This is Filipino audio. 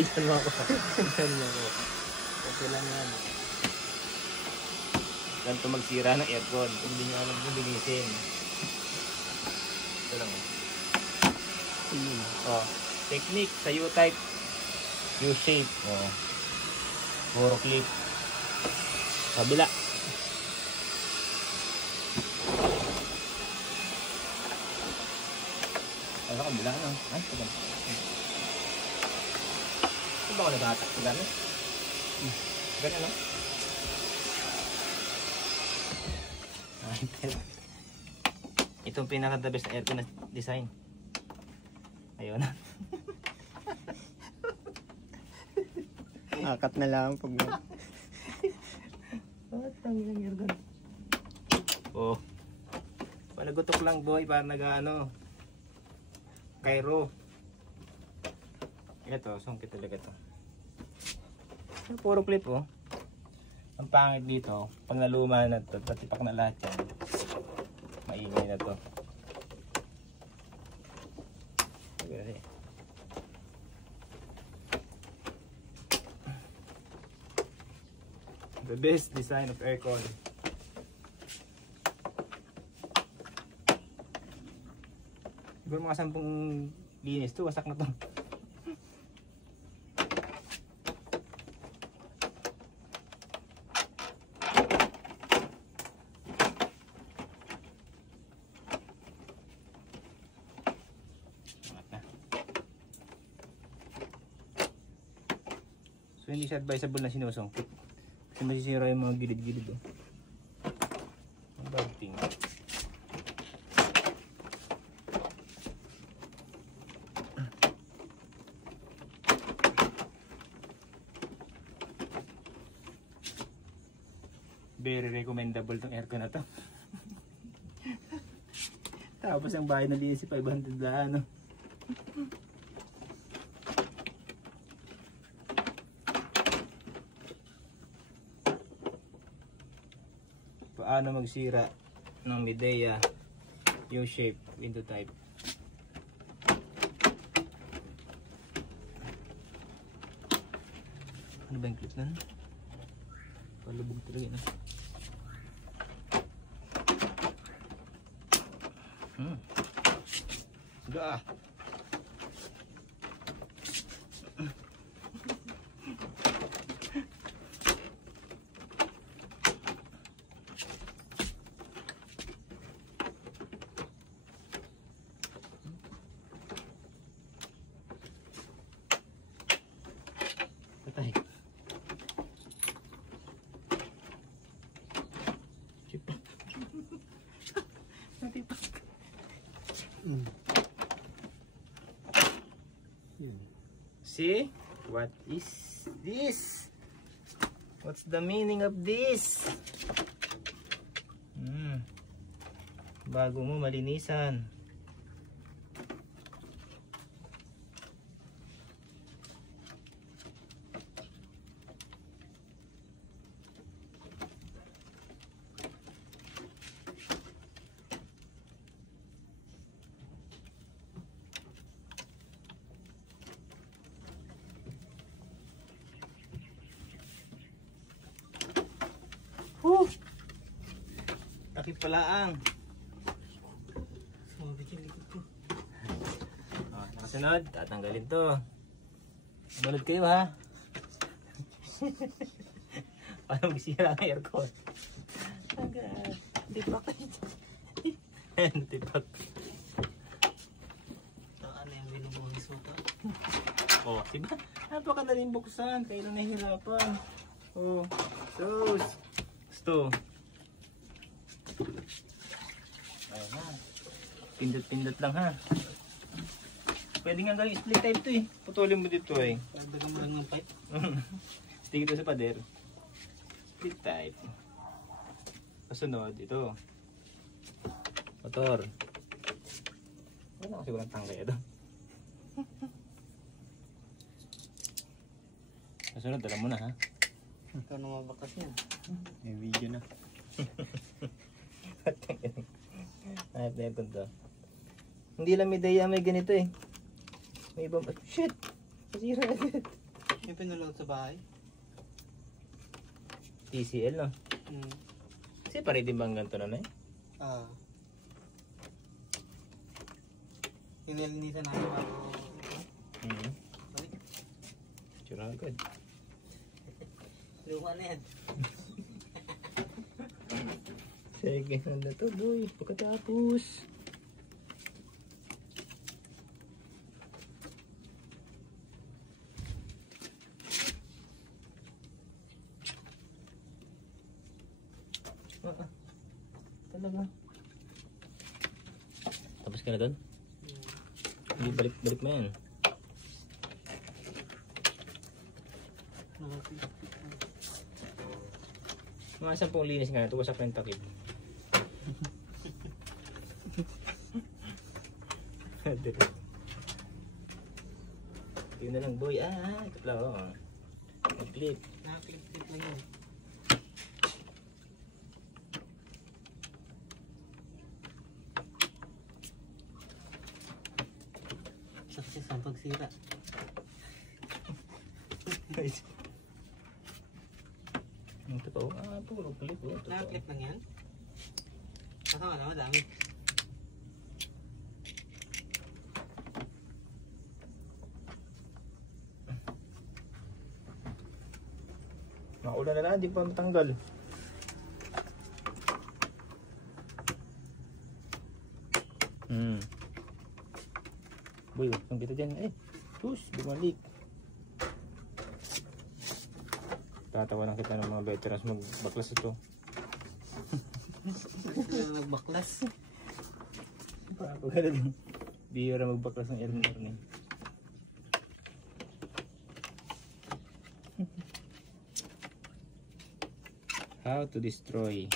Bigyan mo ako. Bigyan mo ako. Okay lang yan. Ganito magsira ng aircon. Hindi nyo alam kung linisin. Ito lang. Oh. Technique sa U-type. U-shape. Oh. Puro clip. Kabila. Ano kabila no? Ay, ito ba? Ito ba ako naghatak sa gano'n? Ganyan no? Itong pinaka-the best na aircon na design. Ayun na. Akat na lang pag oh. Panagutok lang boy para nag-ano. Cairo. Ito, sungkit talaga to. Puro clip oh. Ang pangit dito, pag naluma na to, patipak na lahat yan. Maingay na to. The best design of aircon. Siguro mga 10 linis to, wasak na to. So hindi siya advisable na sinusungkit. Kasi masisira yung mga gilid-gilid oh. Ang bad thing. Very recommendable tong aircon na to. Tapos ang bahay na linis si 500 na ano. Paano magsira ng Midea U-shape window type. Ano ba yung clip na? Palubog talaga na. Sudah. Patay. Cipat. Natipak. See? What is this? What's the meaning of this? Bago mo malinisan. Takip pala ang. Nakasunod, tatanggalin to. Sumunod kayo ha. Paano magsira ang aircon? Tipak. Tipak. ano yung binubuhang suka? Oh, diba? Napakadaling buksan. Kayo na nahihirapan. Oh, sus. Gusto. Ayun ha. Pindot-pindot lang ha. Pwede nga galing split type to eh. Putulin mo dito eh. Pagdagang mo lang ng pipe. Stick ito sa pader. Split type. Kasunod ito. Motor. Wala kasi walang tangkay ito. Kasunod, alam mo na ha. Ikaw na mabakas yan. May video na. Ayap na yun to. Hindi lang Midea may ganito eh. May ibang... Shit! Masira agad. pinulot sa bahay? TCL, no? Hmm. Kasi pare din bang ganito na, eh? Ah. Nililinisan namin bago. Tsura agad. Luha na yan. Sige, nanda tuloy. Pagkatapos. Talaga. Tapos ka na doon? Hindi, balik mo yan. Mga 10 linis nga ito, wasak na yung takip. Yun na lang boy. Ito pala oh. Mag-clip. Nakakilip lang yun. Success ang pagsira. Ito pa oh. Puro clip oh. Nakakilip lang yan? Kasama na madami. Maulan na lang, hindi pa matanggal. Boy, ang kita dyan. Sus, bumalik. Tatawanan kita ng mga veterans magbaklas ito. Magbaklas. Bihira magbaklas ng air morning. How to destroy